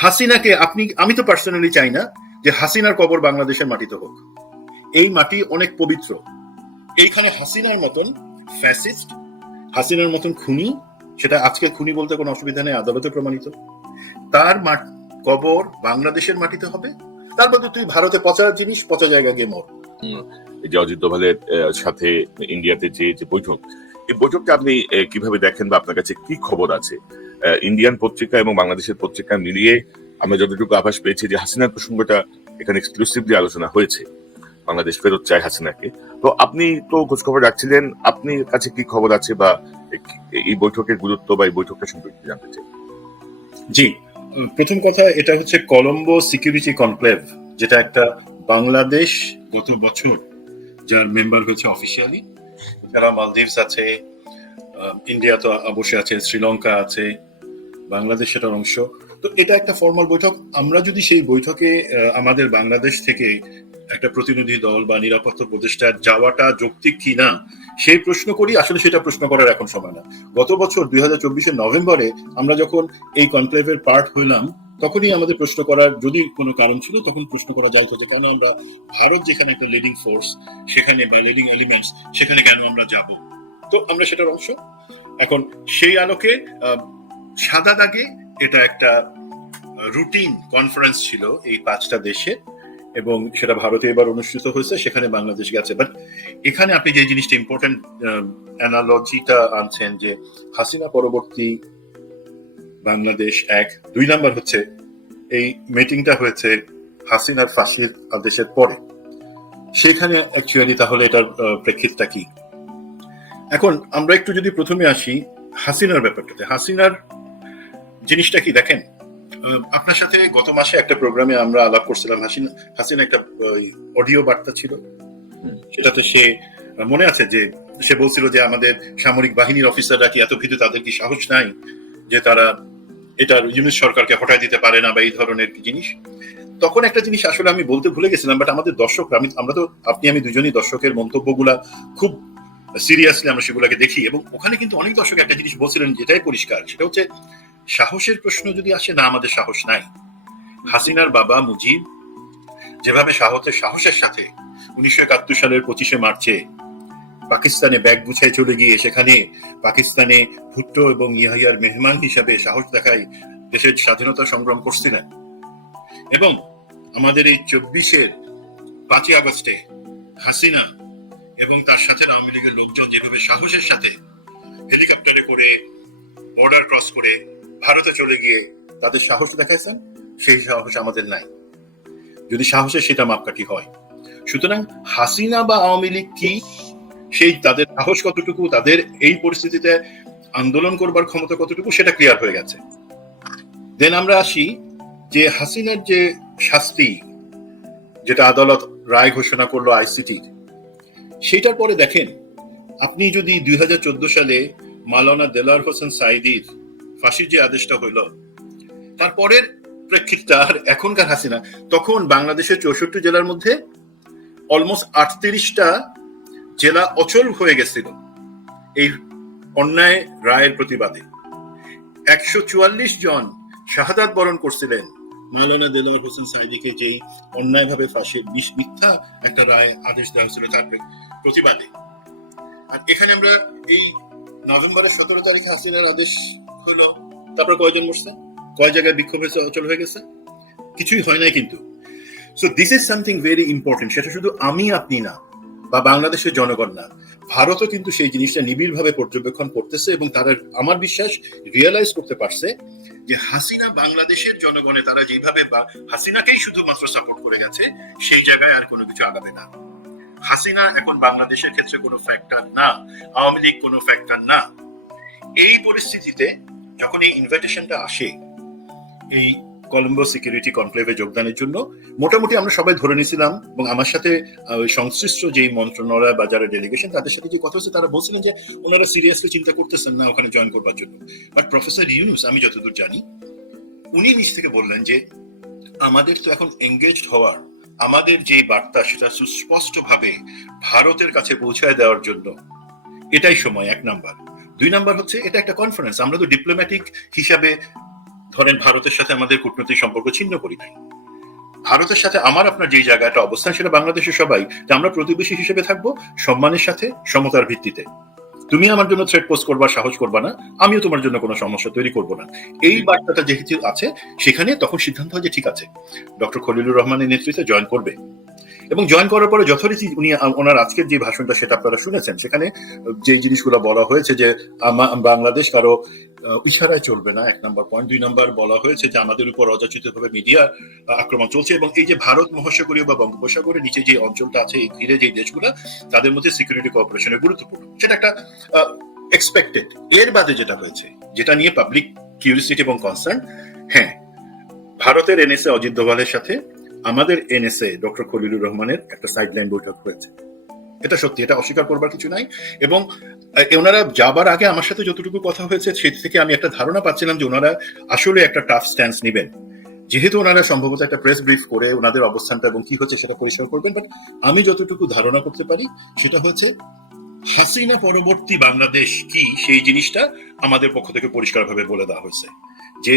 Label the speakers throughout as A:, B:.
A: হাসিনাকে আপনি, আমি তো পার্সোনালি চাই না যে হাসিনার কবর বাংলাদেশের মাটিতে হোক। এই মাটি অনেক পবিত্র। এইখানে হাসিনার মতন ফ্যাসিস্ট হাসিনার মতন খুনি, সেটা আজকে খুনি বলতে কোনো অসুবিধা নেই, আদালতে প্রমাণিত। তার কবর বাংলাদেশের মাটিতে হবে। তারপর তো তুই ভারতে পচা জিনিস, পচা জায়গা গিয়ে মর।
B: যে অজিত দোভালের সাথে ইন্ডিয়াতে যে যে বৈঠক, এই বৈঠকটা আপনি কীভাবে দেখেন বা আপনার কাছে কি খবর আছে? ইন্ডিয়ান পত্রিকা এবং বাংলাদেশের পত্রিকা মিলিয়ে আমরা যতটুকু আভাস পেয়েছি যে হাসিনার প্রসঙ্গটা এখানে এক্সক্লুসিভলি আলোচনা হয়েছে, বাংলাদেশ ফেরত চায় হাসিনাকে। তো আপনি তো খোঁজখবর রাখছিলেন আপনি কাছে কি খবর আছে বা এই- বৈঠকের গুরুত্ব বা এই বৈঠকটা সম্পর্কে জানতে চাই?
A: জি প্রথম কথা, এটা হচ্ছে কলম্বো সিকিউরিটি কনক্লেভ যেটা একটা বাংলাদেশ গত বছর যার মেম্বার হয়েছে অফিসিয়ালি এছাড়া মালদ্বীপস আছে ইন্ডিয়া তো অবশ্যই আছে শ্রীলঙ্কা আছে বাংলাদেশ সেটার অংশ। তো এটা একটা ফর্মাল বৈঠক। আমরা যদি সেই বৈঠকে আমাদের বাংলাদেশ থেকে একটা প্রতিনিধি দল বা নিরাপত্তা উপদেষ্টার যাওয়াটা যৌক্তিক কিনা, সেই প্রশ্ন করি। আসলে সেটা প্রশ্ন করার এখন সময় না। গত বছর দুই হাজার চব্বিশের নভেম্বরে আমরা যখন এই কনক্লেভের পার্ট হইলাম, তখনই আমাদের প্রশ্ন করার যদি কোনো কারণ ছিল, তখন প্রশ্ন করা যায় যে কেন আমরা ভারত যেখানে একটা লিডিং ফোর্স সেখানে লিডিং এলিমেন্টস সেখানে কেন আমরা যাব? তো আমরা সেটার অংশ। এখন সেই আলোকে সাদা দাগে এটা একটা রুটিন কনফারেন্স ছিল এই পাঁচটা দেশে এবং সেটা ভারতে এবার অনুষ্ঠিত হয়েছে, সেখানে বাংলাদেশ গেছে। বাট এখানে আপনি যে জিনিসটা ইম্পর্টেন্ট অ্যানালজিটা আনছেন যে হাসিনা পরবর্তী বাংলাদেশ এক, দুই নাম্বার হচ্ছে এই মিটিংটা হয়েছে হাসিনার ফাঁসির আদেশের পরে। সেখানে অ্যাকচুয়ালি তাহলে এটার প্রেক্ষিতটা কি? এখন আমরা একটু যদি প্রথমে আসি হাসিনার ব্যাপারটাতে। হাসিনার জিনিসটা কি দেখেন? আপনার সাথে গত মাসে একটা প্রোগ্রামে আমরা আলাপ করছিলাম, হাসিনা হাসিনা একটা অডিও বার্তা ছিল। সেটাতে সে, মনে আছে যে, সে বলছিল যে আমাদের সামরিক বাহিনীর অফিসাররা কি এত ভীতু তাদের কি সাহস নাই? যে তারা এটা ইউনিট সরকারকে হটাই দিতে পারে না বা এই ধরনের জিনিস? তখন একটা জিনিস আসলে আমি বলতে ভুলে গেছিলাম বাট আমাদের দর্শক, আমি, আমরা তো আপনি, আমি দুজনই দর্শকের মন্তব্যগুলা খুব সিরিয়াসলি আমরা সেগুলোকে দেখি এবং ওখানে কিন্তু অনেক দর্শক একটা জিনিস বলছিলেন যেটাই পরিষ্কার, সেটা হচ্ছে সাহসের প্রশ্ন যদি আসে, না, আমাদের সাহস নাই। হাসিনার বাবা মুজিব, যেভাবে সাহসের সাহসের সাথে উনিশশো একাত্তর সালের পঁচিশে মার্চে পাকিস্তানে ব্যাগ গুছায় চলে গিয়ে সেখানে পাকিস্তানে ভুট্টো এবং ইয়াহিয়ার মেহমান হিসাবে সাহস দেখায় দেশের স্বাধীনতা সংগ্রাম করছিলেন। এবং আমাদের এই চব্বিশের পাঁচই আগস্টে হাসিনা এবং তার সাথে আওয়ামী লীগের লোকজন যেভাবে সাহসের সাথে হেলিকপ্টারে করে বর্ডার ক্রস করে ভারতে চলে গিয়ে তাদের সাহস দেখাইছেন, সেই সাহস আমাদের নাই। যদি সাহসের সেটা মাপকাঠি হয়। সুতরাং হাসিনা বা আওয়ামী লীগ কি, সেই তাদের সাহস কতটুকু, তাদের এই পরিস্থিতিতে আন্দোলন করবার ক্ষমতা কতটুকু, সেটা ক্লিয়ার হয়ে গেছে। দেন আমরা আসি যে হাসিনার যে শাস্তি, যেটা আদালত রায় ঘোষণা করল আইসিটির সেটার পরে দেখেন, আপনি যদি দুই হাজার চোদ্দ সালে মালানা দেলার হোসেন সাইদির ফাঁসির যে আদেশটা হইল, তারপরের প্রেক্ষিতটা আর এখনকার হাসিনা, তখন বাংলাদেশের চৌষট্টি জেলার মধ্যে অলমোস্ট আটত্রিশটা জেলা অচল হয়ে গেছিল এই অন্যায় রায়ের প্রতিবাদে। একশো চুয়াল্লিশ জন শাহাদাত বরণ করছিলেন মাওলানা দেলোয়ার হোসেন সাইদিকে যেই অন্যায়ভাবে ফাঁসির বিষ, মিথ্যা একটা রায় আদেশ দেওয়া হয়েছিল তার প্রতিবাদে। আর এখানে আমরা এই নভেম্বরের সতেরো তারিখে হাসিনার আদেশ হলো তারপর কয়জন মরছে? কয় জায়গায় বিক্ষোভ অচল হয়ে গেছে? কিছুই হয় নাই কিন্তু। So this is something very important সেটা শুধু আমি, আপনি না, বা বাংলাদেশের জনগণ না, ভারতও কিন্তু সেই জিনিসটা নিবিড়ভাবে পর্যবেক্ষণ করতেছে এবং তারা, আমার বিশ্বাস রিয়েলাইজ করতে পারছে যে হাসিনা বাংলাদেশের জনগণে তারা যেভাবে বা- হাসিনাকেই শুধুমাত্র সাপোর্ট করে গেছে, সেই জায়গায় আর কোনো কিছু আগাবে না। হাসিনা এখন বাংলাদেশের ক্ষেত্রে কোনো ফ্যাক্টর না, আওয়ামী লীগ কোনো ফ্যাক্টর না। এই পরিস্থিতিতে যখন এই ইনভাইটেশনটা আসে, এই কলম্বো সিকিউরিটি কনক্লেভে যোগদানের জন্য, মোটামুটি আমরা সবাই ধরে নিয়েছিলাম এবং আমার সাথে সংশ্লিষ্ট যেই মন্ত্রণালয় বা যারা ডেলিগেশন তাদের সাথে যে কথা হচ্ছে, তারা বলছিলেন যে ওনারা সিরিয়াসলি চিন্তা করতেছেন না ওখানে জয়েন করবার জন্য। বাট প্রফেসর ইউনুস আমি যতদূর জানি, উনি নিজ থেকে বললেন যে, আমাদের তো এখন এঙ্গেজ হওয়ার, আমাদের যে বার্তা সেটা সুস্পষ্টভাবে ভারতের কাছে পৌঁছায় দেওয়ার জন্য, এটাই সময়, এক নাম্বার দুই নাম্বার হচ্ছে, এটা একটা কনফারেন্স আমরা তো ডিপ্লোম্যাটিক হিসাবে ধরেন ভারতের সাথে আমাদের কূটনৈতিক সম্পর্ক ছিন্ন করি নাই। ভারতের সাথে আমার আপনার যে জায়গাটা অবস্থান সেটা বাংলাদেশের সবাই যে আমরা প্রতিবেশী হিসেবে থাকব সম্মানের সাথে, সমতার ভিত্তিতে। তুমি আমার জন্য থ্রেড পোস্ট করবা, সাহস করবা না, আমিও তোমার জন্য কোনো সমস্যা তৈরি করব না। এই বার্তাটা যেহেতু আছে, সেখানে তখন সিদ্ধান্ত হয় যে ঠিক আছে, ডক্টর খলিলুর রহমানের নেতৃত্বে জয়েন করবে। এবং জয়েন করার পরে যথারীতি উনি ওনার আজকের যে ভাষণটা সেটা আপনারা শুনেছেন, সেখানে যে জিনিসগুলো বলা হয়েছে যে বাংলাদেশ কারও ইশারায় চলবে না, এক নম্বর পয়েন্ট দুই নম্বর বলা হয়েছে যে আমাদের উপর অযাচিতভাবে মিডিয়া আক্রমণ চলছে এবং এই যে ভারত মহাসাগরীয় বা বঙ্গোপসাগরের নিচে যে অঞ্চলটা আছে, এই ঘিরে যে দেশগুলো, তাদের মধ্যে সিকিউরিটি কোঅপারেশনের গুরুত্বপূর্ণ। সেটা একটা এক্সপেক্টেড এর বাদে যেটা হয়েছে, যেটা নিয়ে পাবলিক কিউরিসিটি এবং কনসার্ন হ্যাঁ ভারতের এনএসএ অজিত দোভালের সাথে আমাদের এনএসএ ডক্টর খলিলুর রহমানের একটা সাইডলাইন বৈঠক হয়েছে। এটা সত্যি, এটা অস্বীকার করবার কিছু নাই। এবং ওনারা যাবার আগে আমার সাথে যতটুকু কথা হয়েছে সে থেকে আমি একটা ধারণা পাচ্ছিলাম যে ওনারা আসলে একটা টাফ স্ট্যান্স নেবেন। যেহেতু ওনারা সম্ভবত একটা প্রেস ব্রিফ করে ওনাদের অবস্থানটা এবং কি হচ্ছে সেটা পরিষ্কার করবেন বাট আমি যতটুকু ধারণা করতে পারি, সেটা হচ্ছে হাসিনা পরবর্তী বাংলাদেশ কি, সেই জিনিসটা আমাদের পক্ষ থেকে পরিষ্কারভাবে বলে দেওয়া হয়েছে। যে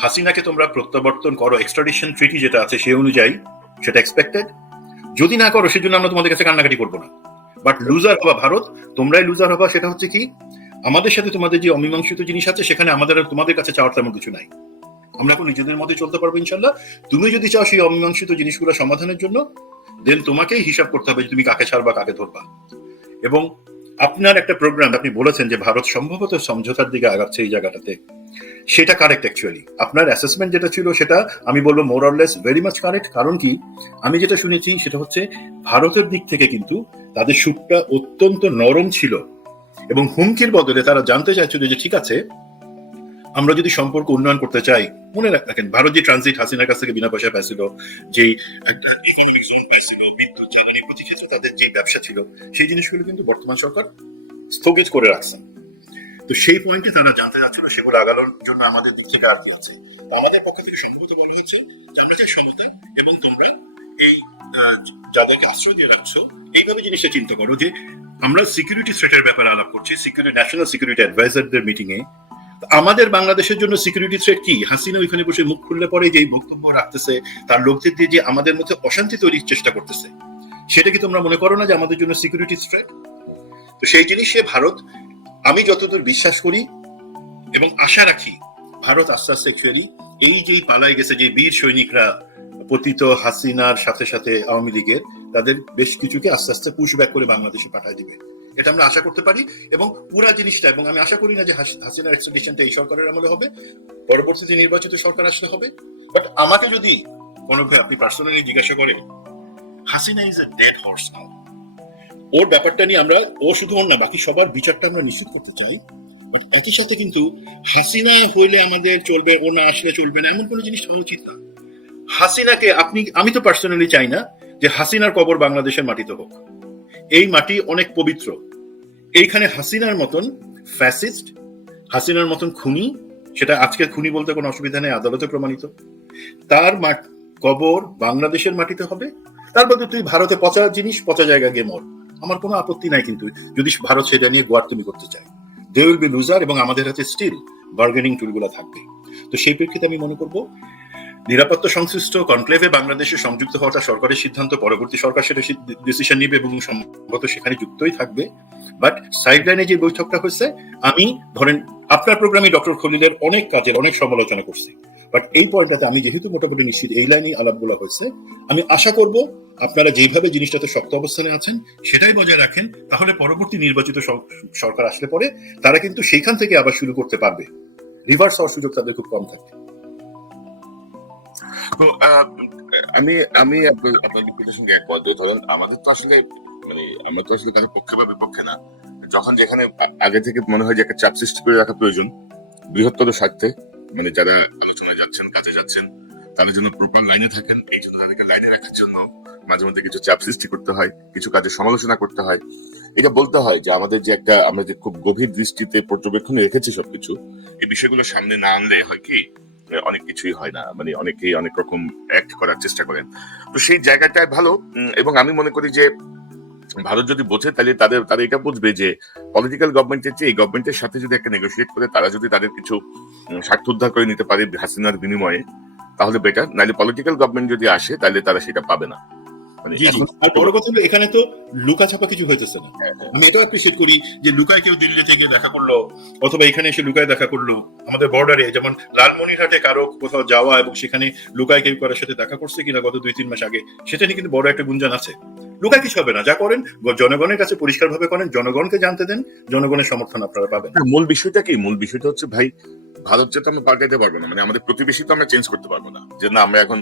A: হাসিনাকে তোমরা প্রত্যাবর্তন করো এক্সট্রাডিশন ট্রিটি যেটা আছে সেই অনুযায়ী, সেটা এক্সপেক্টেড যদি না করো, সেজন্য আমরা তোমাদের কাছে কান্নাকাটি করব না। বাট লুজার হবা ভারত, তোমরাই লুজার হবা, সেটা হচ্ছে কি, আমাদের সাথে তোমাদের যে অমীমাংসিত জিনিস আছে, সেখানে আমাদের তোমাদের কাছে চাওয়ার তেমন কিছু নাই। আমরা এখন নিজেদের মধ্যে চলতে পারব ইনশাল্লাহ তুমি যদি চাও সেই অমীমাংসিত জিনিসগুলো সমাধানের জন্য দেন তোমাকেই হিসাব করতে হবে যে তুমি কাকে ছাড়বা, কাকে ধরবা। এবং আপনার একটা প্রোগ্রাম আপনি বলেছেন যে ভারত সম্ভবত সমঝোতার দিকে আগাচ্ছে এই জায়গাটাতে। সেটা কারেক্ট অ্যাকচুয়ালি আপনার অ্যাসেসমেন্ট যেটা ছিল সেটা আমি বলব more or less very much correct কারণ কি? আমি যেটা শুনেছি সেটা হচ্ছে ভারতের দিক থেকে কিন্তু তাদের সুরটা অত্যন্ত নরম ছিল এবং হুমকির বদলে তারা জানতে চাইছিল যে ঠিক আছে, আমরা যদি সম্পর্ক উন্নয়ন করতে চাই, মনে রাখেন, ভারত যে ট্রানজিট হাসিনার কাছ থেকে বিনা পয়সায় পাইছিল, যে বিদ্যুৎ, জ্বালানি প্রতি তাদের যে ব্যবসা ছিল, সেই জিনিসগুলো কিন্তু বর্তমান সরকার স্থগিত করে রাখছেন তো সেই পয়েন্টে তারা জানতে চাচ্ছিল, সেগুলো আগানোর জন্য আমাদের দিক থেকে আর কি আছে। আমাদের পক্ষ থেকে সম্ভবত বলা হচ্ছে যে আমরা এবং তোমরা এই যাদেরকে আশ্রয় দিয়ে রাখছো, এইভাবে জিনিসটা চিন্তা করো যে আমরা সিকিউরিটি থ্রেটের ব্যাপারে আলাপ করছি সিকিউরিটি ন্যাশনাল সিকিউরিটি অ্যাডভাইজারদের মিটিং এ। আমাদের বাংলাদেশের জন্য সিকিউরিটি থ্রেট কি? হাসিনা ওইখানে বসে মুখ খুললে পরে যে বক্তব্য রাখতেছে, তার লোকদের দিয়ে যে আমাদের মধ্যে অশান্তি তৈরির চেষ্টা করতেছে, সেটা কি তোমরা মনে করো না যে আমাদের জন্য সিকিউরিটি থ্রেট তো সেই জিনিসে ভারত আমি যতদূর বিশ্বাস করি এবং আশা রাখি ভারত আস্তে আস্তে অ্যাকচুয়ালি এই যে পালায় গেছে যে বীর সৈনিকরা, পতিত হাসিনার সাথে সাথে আওয়ামী লীগের, তাদের বেশ কিছুকে আস্তে আস্তে পুশ ব্যাক করে বাংলাদেশে পাঠায় দিবে। এটা আমরা আশা করতে পারি এবং পুরা জিনিসটা, এবং আমি আশা করি না যে হাসিনার এক্সট্রাডিশনটা এই সরকারের আমলে হবে। পরবর্তীতে নির্বাচিত সরকার আসলে হবে। বাট আমাকে যদি কোনো আপনি পার্সোনালি জিজ্ঞাসা করেন, Hasina is a dead horse now ওর ব্যাপারটা নিয়ে আমরা, ও শুধু ওর না, বাকি সবার বিচারটা আমরা নিশ্চিত করতে চাই। বাট একই সাথে কিন্তু হাসিনায় হইলে আমাদের চলবে, ও না আসলে চলবে না, এমন কোনো জিনিস হওয়া উচিত না। হাসিনাকে আপনি, আমি তো পার্সোনালি চাই না যে হাসিনার কবর বাংলাদেশের মাটিতে হোক। এই মাটি অনেক পবিত্র। এইখানে হাসিনার মতন ফ্যাসিস্ট হাসিনার মতন খুনি, সেটা আজকের খুনি বলতে কোনো অসুবিধা নেই, আদালতে প্রমাণিত। তার কবর বাংলাদেশের মাটিতে হবে। তার বদলে তুই ভারতে পচা জিনিস, পচা জায়গা গিয়ে মর। আমার কোনো আপত্তি নাই কিন্তু। যদি ভারত সেটা নিয়ে গোয়ার তুমি করতে চাই দে উইল বি লুজার এবং আমাদের হাতে স্টিল বার্গেনিং টুলগুলো থাকবে। তো সেই প্রেক্ষিতে আমি মনে করব, নিরাপত্তা সংশ্লিষ্ট কনক্লেভে বাংলাদেশে সংযুক্ত হওয়াটা সরকারের সিদ্ধান্ত, পরবর্তী সরকার সেটা ডিসিশন নিবে এবং সম্ভবত সেখানে যুক্তই থাকবে। বাট সাইডলাইনে যে বৈঠকটা হয়েছে, আমি ধরেন আপনার প্রোগ্রামে ডক্টর খলিলের অনেক কাজের অনেক সমালোচনা করছি। বাট এই পয়েন্টটাতে আমি যেহেতু মোটামুটি নিশ্চিত, এই লাইনেই আলাপগুলো হয়েছে, আমি আশা করব আপনারা যেভাবে জিনিসটাতে শক্ত অবস্থানে আছেন, সেটাই বজায় রাখেন, তাহলে পরবর্তী নির্বাচিত সরকার আসলে পরে, তারা কিন্তু সেইখান থেকে আবার শুরু করতে পারবে। রিভার্স হওয়ার সুযোগ তাদের খুব কম থাকে।
B: তো আমি আমি আপনার সঙ্গে ধরুন, আমাদের তো আসলে মানে আমরা তো আসলে কারও পক্ষে বা বিপক্ষে না। যখন যেখানে আগে থেকে মনে হয় যে একটা চাপ সৃষ্টি করে রাখা প্রয়োজন, বৃহত্তর স্বার্থে মানে যারা আলোচনায় যাচ্ছেন, কাজে যাচ্ছেন তারা যেন প্রপার লাইনে থাকেন। এই জন্য তাদেরকে লাইনে রাখার জন্য মাঝে মধ্যে কিছু চাপ সৃষ্টি করতে হয়, কিছু কাজের সমালোচনা করতে হয়। এটা বলতে হয় যে আমাদের যে একটা, আমরা যে খুব গভীর দৃষ্টিতে পর্যবেক্ষণে রেখেছি সবকিছু, এই বিষয়গুলো সামনে না আনলে হয় কি অনেক কিছুই হয় না। মানে অনেকেই অনেক রকম অ্যাক্ট করার চেষ্টা করেন। তো সেই জায়গাটায় ভালো এবং আমি মনে করি যে ভারত যদি বোঝে তাহলে তাদের তারা এটা বুঝবে যে পলিটিক্যাল গভর্নমেন্টের চেয়ে এই গভর্নমেন্টের সাথে যদি একটা নেগোসিয়েট করে তারা যদি তাদের কিছু স্বার্থ উদ্ধার করে নিতে পারে হাসিনার বিনিময়ে তাহলে বেটার নাহলে পলিটিক্যাল গভর্নমেন্ট যদি আসে তাহলে তারা সেটা পাবে না। মানে
A: জি জি।
B: এখন
A: আর বড় কথা হলো এখানে তো লুকা ছাপা কিছু হইতেছে না।
B: হ্যাঁ, হ্যাঁ।
A: আমি অ্যাপ্রিসিয়েট করি যে লুকায় কেউ দিল্লি থেকে দেখা করল অথবা এখানে এসে লুকায় দেখা করল। আমাদের বর্ডারে যেমন লালমনিরহাটে কারও কোথাও যাওয়া এবং সেখানে লুকায় কেউ কারোর সাথে দেখা করছে কিনা গত দুই তিন মাস আগে সেটা নিয়ে কিন্তু বড় একটা গুঞ্জন আছে। লুকায় কিছু হবে না। যা করেন, জনগণের কাছে পরিষ্কার ভাবে করেন, জনগণকে জানতে দেন, জনগণের সমর্থন আপনারা পাবেন।
B: মূল বিষয়টা কি? মূল বিষয়টা হচ্ছে, ভাই, ভারত যেটা আমরা পাল্টাইতে পারব না মানে আমাদের প্রতিবেশী তো আমরা চেঞ্জ করতে পারব না। যে না, আমরা এখন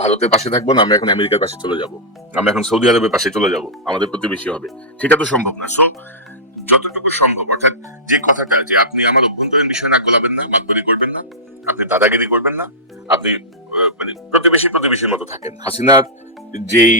B: ভারতের পাশে থাকব না, আমরা এখন আমেরিকার পাশে চলে যাব। আমরা এখন সৌদি আরবের পাশে চলে যাব, আমাদের প্রতিবেশী হবে। সেটা তো সম্ভব না। সো যতটুকু সম্ভব, অর্থাৎ যে কথাটা, যে আপনি আমার অভ্যন্তরীণ বিষয় না গোলাবেন না মাতবারি করবেন না, আপনি দাদাগিরি করবেন না, আপনি মানে প্রতিবেশী প্রতিবেশীর মতো থাকেন। হাসিনার যেই